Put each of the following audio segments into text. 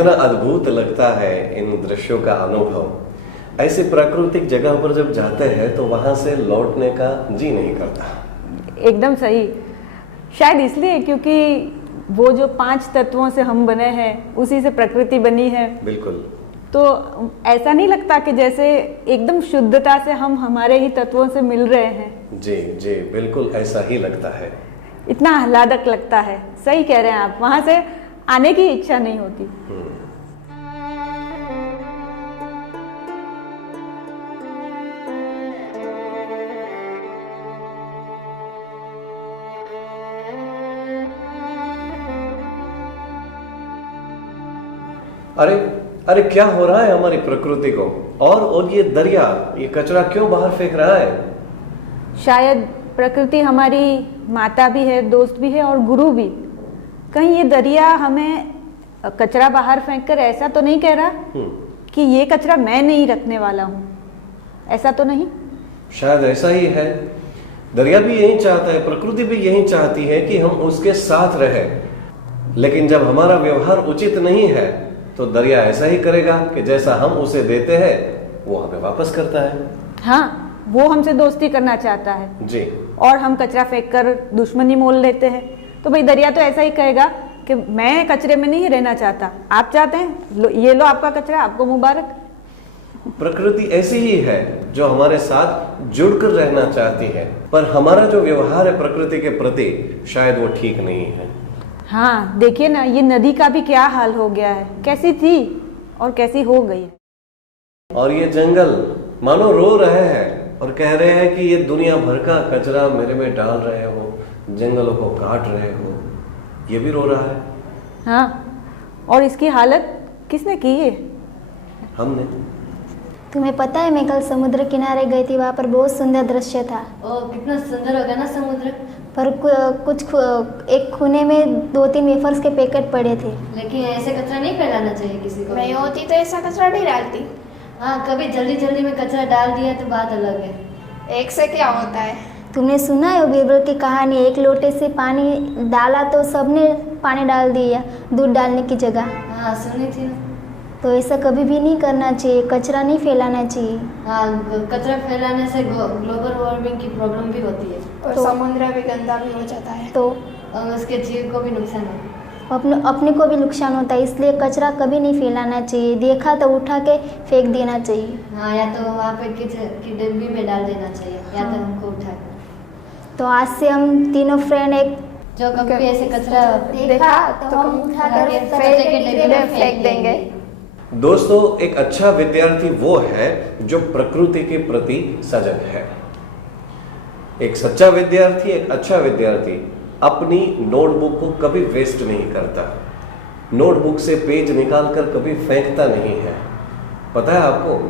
कितना अद्भुत लगता है इन दृश्यों का अनुभव। ऐसी प्राकृतिक जगह पर जब जाते हैं तो वहां से लौटने का जी नहीं करता। एकदम सही। शायद इसलिए क्योंकि वो जो 5 तत्वों से हम बने हैं उसी से प्रकृति बनी है। बिल्कुल। तो ऐसा नहीं लगता कि जैसे एकदम शुद्धता से हम हमारे ही तत्वों से मिल रहे हैं। जी जी, बिल्कुल ऐसा ही लगता है। इतना आह्लादक लगता है। सही कह रहे हैं आप, वहां से आने की इच्छा नहीं होती। अरे अरे, क्या हो रहा है हमारी प्रकृति को? और ये दरिया, ये कचरा क्यों बाहर फेंक रहा है? शायद प्रकृति हमारी माता भी है, दोस्त भी है और गुरु भी। कहीं ये दरिया हमें कचरा बाहर फेंक कर ऐसा तो नहीं कह रहा कि ये कचरा मैं नहीं रखने वाला हूँ? ऐसा तो नहीं? शायद ऐसा ही है। दरिया भी यही चाहता है, प्रकृति भी यही चाहती है कि हम उसके साथ रहें। लेकिन जब हमारा व्यवहार उचित नहीं है तो दरिया ऐसा ही करेगा कि जैसा हम उसे देते हैं वो हमें वापस करता है। हाँ, वो हमसे दोस्ती करना चाहता है जी, और हम कचरा फेंक कर दुश्मनी मोल लेते हैं। तो भाई दरिया तो ऐसा ही कहेगा कि मैं कचरे में नहीं रहना चाहता, आप चाहते हैं, ये लो आपका कचरा, आपको मुबारक। प्रकृति ऐसी ही है जो हमारे साथ जुड़कर रहना चाहती है, पर हमारा जो व्यवहार है प्रकृति के प्रति शायद वो ठीक नहीं है। हाँ, देखिए ना, ये नदी का भी क्या हाल हो गया है। कैसी थी और कैसी हो गई। और ये जंगल मानो रो रहे हैं और कह रहे हैं कि ये दुनिया भर का कचरा मेरे में डाल रहे हो, जंगलों को काट रहे हो। ये भी रो रहा है। हाँ, और इसकी हालत किसने की है? हमने। तुम्हें पता है, मैं कल समुद्र किनारे गई थी, वहाँ पर बहुत सुंदर दृश्य था। ओ, कितना सुंदर होगा ना समुद्र। पर एक खूने में 2-3 वेफर्स के पैकेट पड़े थे। लेकिन ऐसे कचरा नहीं फैलाना चाहिए किसी को। मैं होती तो ऐसा कचरा नहीं डालती। हाँ, कभी जल्दी जल्दी में कचरा डाल दिया तो बात अलग है। एक से क्या होता है? तुमने सुना है बीरबल की कहानी? एक लोटे से पानी डाला तो सबने पानी डाल दिया दूध डालने की जगह। हाँ, सुनी थी। तो ऐसा कभी भी नहीं करना चाहिए, कचरा नहीं फैलाना चाहिए। हाँ, कचरा फैलाने से ग्लोबल वार्मिंग की प्रॉब्लम भी होती है और तो समुद्र भी गंदा भी हो जाता है। तो उसके जीव को भी नुकसान होता है। अपने को भी नुकसान होता है, इसलिए कचरा कभी नहीं फैलाना चाहिए। देखा तो उठा के फेंक देना चाहिए। हाँ, या तो वहाँ पे की डब्बी में डाल देना चाहिए, या तो हमको उठा के। तो आज से हम तीनों फ्रेंड एक जो कभी ऐसे कचरा देखा तो हम उठा कर फेंक देंगे। दोस्तों, एक अच्छा विद्यार्थी वो है जो प्रकृति के प्रति सजग है। एक सच्चा विद्यार्थी, एक अच्छा विद्यार्थी अपनी नोटबुक को कभी वेस्ट नहीं करता, नोटबुक से पेज निकालकर कभी फेंकता नहीं है। पता है आपको,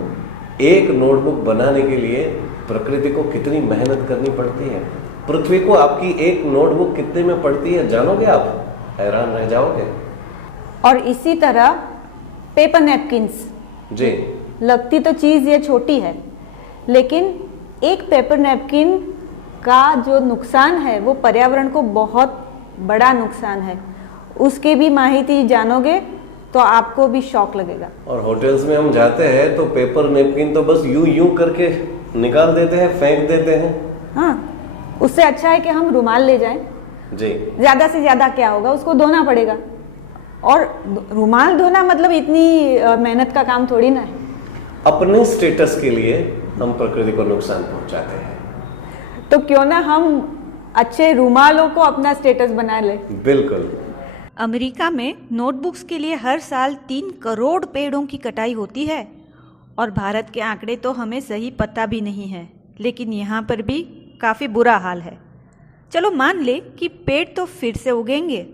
एक नोटबुक बनाने के लिए प्रकृति को कितनी मेहनत करनी पड़ती है? पृथ्वी को आपकी एक नोटबुक कितने में पड़ती है जानोगे आप? हैरान रह जाओगे। और इसी तरह पेपर नैपकिन्स। जी, लगती तो चीज़ ये छोटी है, लेकिन एक पेपर नैपकिन का जो नुकसान है वो पर्यावरण को बहुत बड़ा नुकसान है। उसके भी माहिती जानोगे तो आपको भी शौक लगेगा। और होटल्स में हम जाते हैं तो पेपर नैपकिन तो बस यूं यूं करके निकाल देते हैं, फेंक देते हैं। हाँ, उससे अच्छा है कि हम रुमाल ले जाएं। जी, ज़्यादा से ज़्यादा क्या होगा, उसको धोना पड़ेगा। और रुमाल धोना मतलब इतनी मेहनत का काम थोड़ी ना है। अपने स्टेटस के लिए हम प्रकृति को नुकसान पहुंचाते हैं। तो क्यों ना हम अच्छे रुमालों को अपना स्टेटस बना ले। बिल्कुल। अमेरिका में नोटबुक्स के लिए हर साल 3 करोड़ पेड़ों की कटाई होती है। और भारत के आंकड़े तो हमें सही पता भी नहीं है, लेकिन यहाँ पर भी काफ़ी बुरा हाल है। चलो मान ले कि पेड़ तो फिर से उगेंगे,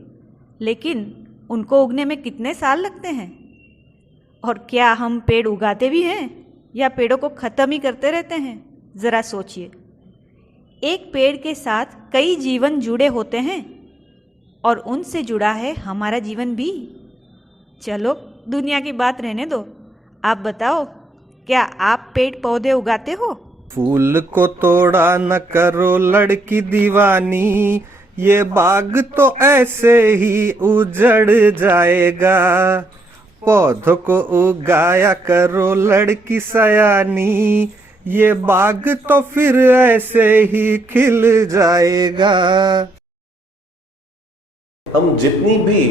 लेकिन उनको उगने में कितने साल लगते हैं? और क्या हम पेड़ उगाते भी हैं या पेड़ों को ख़त्म ही करते रहते हैं? ज़रा सोचिए। एक पेड़ के साथ कई जीवन जुड़े होते हैं और उनसे जुड़ा है हमारा जीवन भी। चलो दुनिया की बात रहने दो, आप बताओ, क्या आप पेड़ पौधे उगाते हो? फूल को तोड़ा न करो लड़की दीवानी, ये बाग तो ऐसे ही उजड़ जाएगा। पौधों को उगाया करो लड़की सयानी, ये बाग तो फिर ऐसे ही खिल जाएगा। हम जितनी भी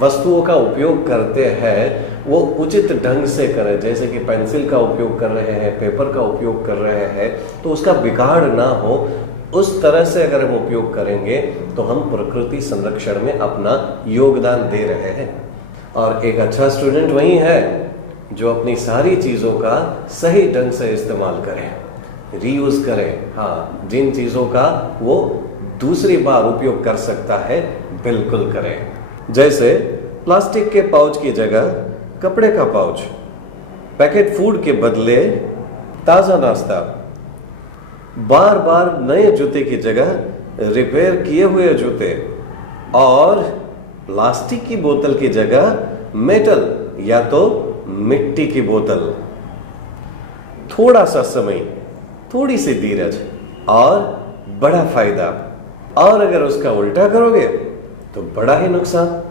वस्तुओं का उपयोग करते हैं वो उचित ढंग से करें, जैसे कि पेंसिल का उपयोग कर रहे हैं, पेपर का उपयोग कर रहे हैं, तो उसका बिगाड़ ना हो, उस तरह से अगर हम उपयोग करेंगे तो हम प्रकृति संरक्षण में अपना योगदान दे रहे हैं। और एक अच्छा स्टूडेंट वही है जो अपनी सारी चीज़ों का सही ढंग से इस्तेमाल करे, रीयूज करे। हाँ, जिन चीज़ों का वो दूसरी बार उपयोग कर सकता है बिल्कुल करें। जैसे प्लास्टिक के पाउच की जगह कपड़े का पाउच, पैकेट फूड के बदले ताज़ा नाश्ता, बार बार नए जूते की जगह रिपेयर किए हुए जूते, और प्लास्टिक की बोतल की जगह मेटल या तो मिट्टी की बोतल। थोड़ा सा समय, थोड़ी सी धीरज और बड़ा फायदा। और अगर उसका उल्टा करोगे तो बड़ा ही नुकसान।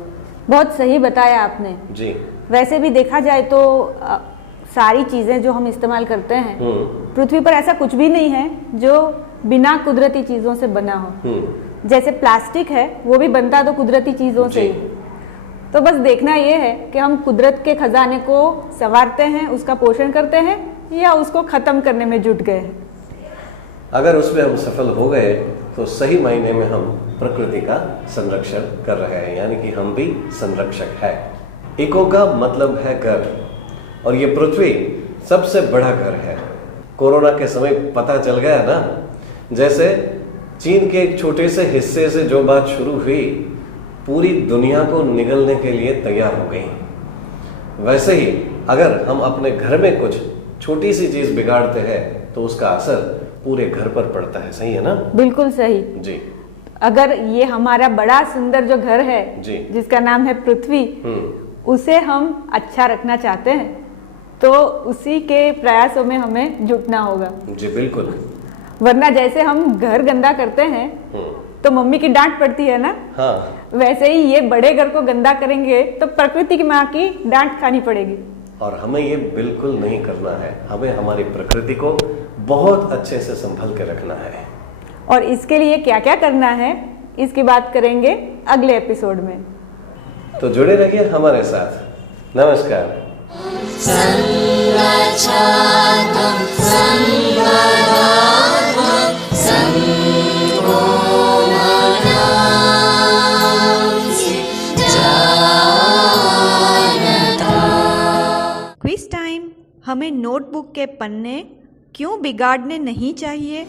बहुत सही बताया आपने जी। वैसे भी देखा जाए तो सारी चीजें जो हम इस्तेमाल करते हैं पृथ्वी पर ऐसा कुछ भी नहीं है जो बिना कुदरती चीजों से बना हो। जैसे प्लास्टिक है वो भी बनता तो कुदरती चीजों से ही। तो बस देखना ये है कि हम कुदरत के खजाने को संवारते हैं, उसका पोषण करते हैं, या उसको खत्म करने में जुट गए हैं। अगर उसमें हम सफल हो गए तो सही मायने में हम प्रकृति का संरक्षण कर रहे हैं, यानी कि हम भी संरक्षक है। इको का मतलब है घर, और ये पृथ्वी सबसे बड़ा घर है। कोरोना के समय पता चल गया ना, जैसे चीन के एक छोटे से हिस्से से जो बात शुरू हुई पूरी दुनिया को निगलने के लिए तैयार हो गई, वैसे ही अगर हम अपने घर में कुछ छोटी सी चीज बिगाड़ते हैं तो उसका असर पूरे घर पर पड़ता है। सही है ना? बिल्कुल सही जी। अगर ये हमारा बड़ा सुंदर जो घर है जी, जिसका नाम है पृथ्वी, उसे हम अच्छा रखना चाहते हैं तो उसी के प्रयासों में हमें जुटना होगा। जी बिल्कुल। वरना जैसे हम घर गंदा करते हैं तो मम्मी की डांट पड़ती है ना, हाँ, वैसे ही ये बड़े घर को गंदा करेंगे तो प्रकृति की माँ की डांट खानी पड़ेगी। और हमें ये बिल्कुल नहीं करना है। हमें हमारी प्रकृति को बहुत अच्छे से संभल के रखना है। और इसके लिए क्या क्या करना है इसकी बात करेंगे अगले एपिसोड में। तो जुड़े रहिए हमारे साथ। नमस्कार। Quiz time. हमें नोटबुक के पन्ने क्यों बिगाड़ने नहीं चाहिए?